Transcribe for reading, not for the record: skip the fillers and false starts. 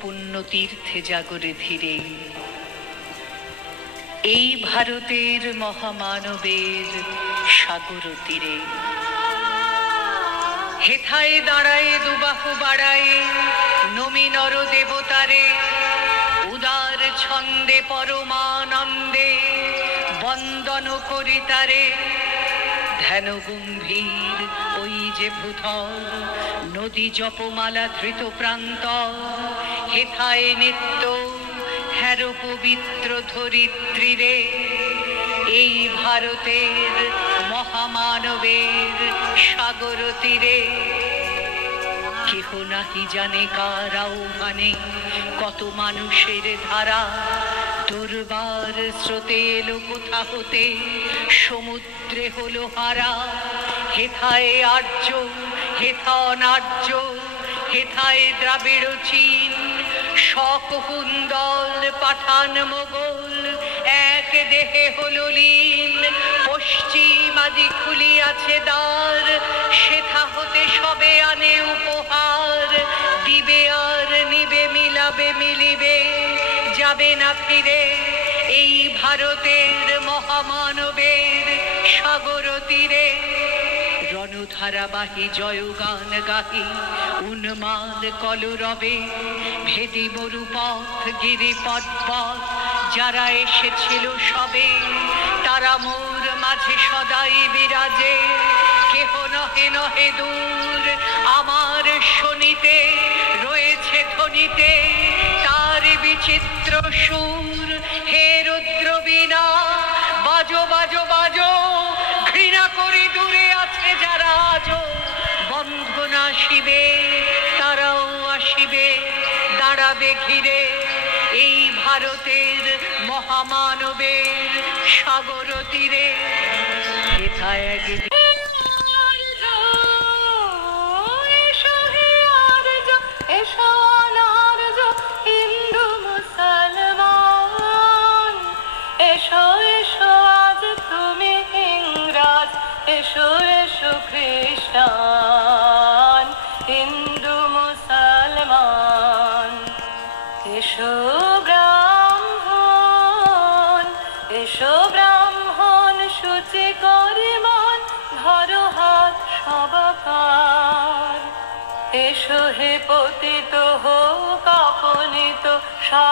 পুণ্য তীর্থে জাগরে ধীরে। এই ভারতের মহামানবের সাগর তীরে হেথায় দাঁড়ায় দুবাহু বাড়ায় নমি নর দেবতারে, উদার ছন্দে পরমানন্দে বন্দন করি তারে। ধ্যান গম্ভীর ওই যে ভূধর নদী জপমালা ধৃত প্রান্তর, হেথায় নিত্য হ্যার পবিত্র ধরিত্রীরে। এই ভারতের মহামানবের সাগর তীরে কেহ নাহি জানে কার আহ্বানে কত মানুষের ধারা। দুর্বার স্রোতে এলো কোথা হতে সমুদ্রে হলো হারা। হেথায় আর্য হেথা অনার্য, হেথায় দ্রাবিড় চীন, শক হুন্দল পাঠান মোগল এক দেহে হলো লীন। পশ্চিমাদি খুলিয়াছে দ্বার, সেথা হতে সবে আনে উপহার। দিবে আর নিবে মিলাবে মিলিবে যাবে না ফিরে। এই ভারতের মহামানবের সাগর তীরে রণধারাবাহী জয়গান গাহি উন্মাদ কলরবে। ভেদি মরুপথ গিরি পর্বত যারা এসেছিল সবে, তারা মোর মাঝে সদাই বিরাজে। কেহ নহে নহে দূর আমার শনিতে রয়েছে ধ্বনিতে তার বিচিত্র সুর। হে রুদ্র বীণা বাজো বাজো বাজো, ঘৃণা করি দূরে আছে যারা আজো। বন্ধন আসিবে তারাও আসিবে, দাঁড়াবে ঘিরে এই ভারতের মহামানবের সাগর তীরে। হেথায় একদিন এসো এসো খ্রিস্টান হিন্দু মুসলমান, এসো ব্রাহ্মণ এসো ব্রাহ্মণ সূচি করি মন, ধরো হাত সবাকার। এসো হে পতিত হোক আপনিত সা